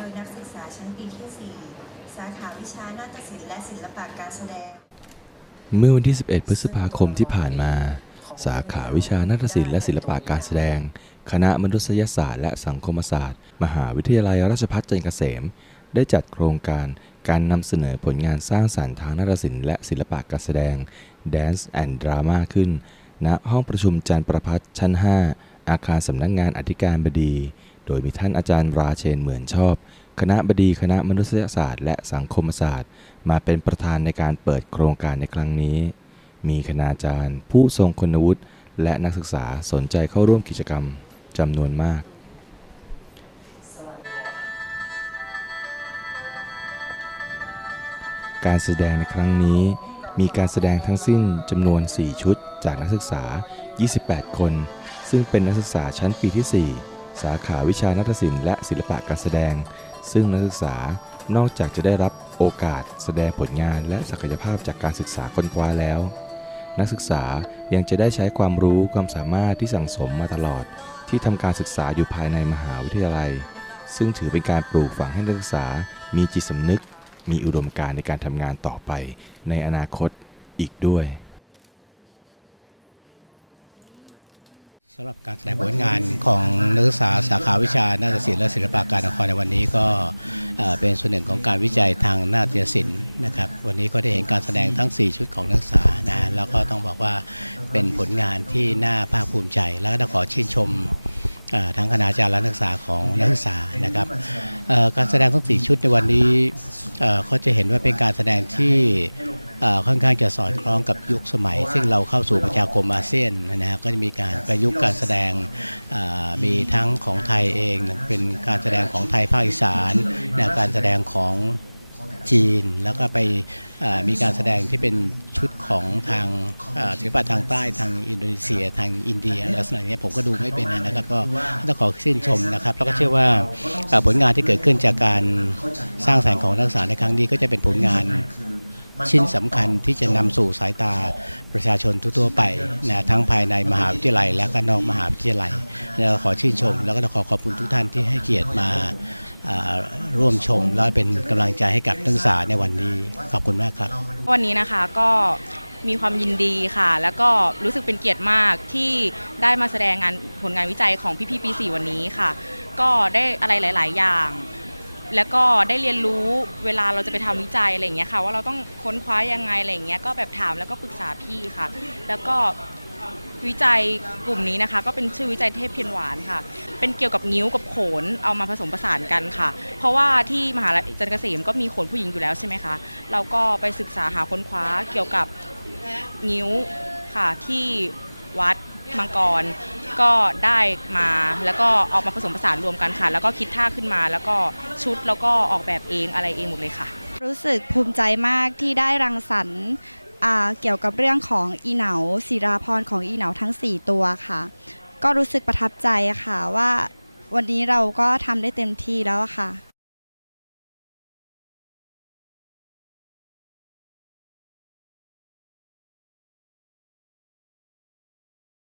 ดยนักศึกษาชั้นปีที่ 4 สาขาวิชานาฏศิลป์และศิลปะการแสดง เมื่อวันที่ 11 พฤษภาคมที่ผ่านมา สาขาวิชานาฏศิลป์และศิลปะการแสดง คณะมนุษยศาสตร์และสังคมศาสตร์ มหาวิทยาลัยราชภัฏจันทร์เกษม ได้จัดโครงการการนำเสนอผลงานสร้างสรรค์ทางนาฏศิลป์และศิลปะการแสดง Dance and Drama ขึ้น ณ ห้องประชุมจันทร์ประพัฒชั้น 5 อาคารสำนักงานอธิการบดี โดยมีท่านอาจารย์ราเชนเหมือนชอบ คณะบดีคณะมนุษยศาสตร์ และสังคมศาสตร์ มาเป็นประธานในการเปิดโครงการในครั้งนี้ มีคณาจารย์ ผู้ทรงคุณวุฒิและนักศึกษาสนใจเข้าร่วมกิจกรรมจำนวนมากการแสดงในครั้งนี้มีการแสดงทั้งสิ้นจำนวน 4 ชุดจากนักศึกษา 28 คน ซึ่งเป็นนักศึกษาชั้นปีที่4 สาขาวิชานาฏศิลป์และศิลปะการแสดง ซึ่งนักศึกษานอกจากจะได้รับโอกาสแสดงผลงานและศักยภาพจากการศึกษาค้นคว้าแล้ว นักศึกษายังจะได้ใช้ความรู้ความสามารถที่สั่งสมมาตลอด ที่ทำการศึกษาอยู่ภายในมหาวิทยาลัย ซึ่งถือเป็นการปลูกฝังให้นักศึกษามีจิตสำนึก มีอุดมการณ์ในการทำงานต่อไปในอนาคตอีกด้วย สำหรับการแสดงผลงานของนักศึกษาสาขาวิชานาฏศิลป์และศิลปะการนครในวันนี้ก็เป็นส่วนหนึ่งของการวิจัยทางนาฏศิลป์นะครับ วันนี้ก็ได้เห็นการแสดงทั้ง 4 ชุดของนักศึกษานะแล้วก็ต้องบอกว่าเป็นผลงานที่น่าภาคภูมิใจ แล้วก็ขอชื่นชมทั้งคณาจารย์และนักศึกษาของนักศึกษานะครับการแสดงทั้ง 4 ชุดในวันนี้เขาจะเห็นว่าเป็นการแสดงที่ ค่อนข้างจะสอดคล้องกับยุคสมัย ซึ่งเราเข้าสู่ประชาคมอาเซียนนะฮะก็จะมีการประยุกต์การแสดงมีทั้งของไทยเองเป็นการแสดงของไทยภาคอีสานนะการแสดงของจีนแล้วก็ไปมีการแสดงที่เป็นชุดของทางศิลปะทางใต้ทางอินโดนีเซียทางอินเดียลักษณะนี้ผมก็ดูไม่เป็นนะครับก็ต้องขอชื่นชมนะครับ แล้วก็เชื่อว่าผลงานที่เกิดขึ้นจากการสร้างสรรค์ของนักศึกษาในครั้งนี้ก็จะเป็นผลงาน ชิ้นสำคัญที่จะนำสู่สายตาประชาชนทั่วไปนะทั้งภายในมหาวิทยาลัย และก็นอกมหาวิทยาลัยเราขอชื่นชม แล้วก็ขอขอบคุณทุกท่านที่ให้เกียรติมาอ่าร่วมชมและเป็นกำลังใจให้กับนักศึกษาในวันนี้ขอบคุณมากครับ วันนี้นะคะก็มีความยินดีค่ะ แล้วก็รู้สึกเป็นเกียรติมากที่ได้มาแสดงงานผลงานวิจัยของพี่ๆปี 4 วันนี้ค่ะ ก็ได้อะไรหลาย ๆ อย่าง แล้วก็ได้เรียนรู้เวลาเราจะไปทำวิจัยอะไรอย่างเงี้ยค่ะ ว่าเราต้องค้นคว้ายังไงอะไรอย่างเงี้ยก็แบบถามแล้วก็ปรึกษาพี่ค่ะ แล้วก็วิจัยกลุ่มนี้นะคะ ก็เป็นชื่อวิจัยเทพเพียรหวานค่ะ เป็นเกี่ยวกับนิ้วกับโขนเอามาผสมผสานกันค่ะ เพราะว่าที่มหาลัยจันทร์เกษมก็มีโขนผู้หญิงอยู่แล้วใช่ไหมคะเราก็ไปศึกษาหาค้นคว้าเกี่ยวกับนิ้วค่ะที่วัดมังกร ก็ได้มาแล้วก็เอามาผสมผสานรวมกันค่ะ แล้วก็คิดท่าขึ้นมา แล้วก็ชุดแล้วก็ออกแบบเองอะไรเองหมดเลยค่ะ รู้สึกภูมิใจมากที่ได้รังสรรค์เกี่ยวกับเรื่องของอีเหนาศิราพรของอีเหนาทั้ง 4 ตัวค่ะ ก็รู้สึกประทับใจค่ะว่าวันนี้เราก็ทำได้เต็มที่แล้วค่ะ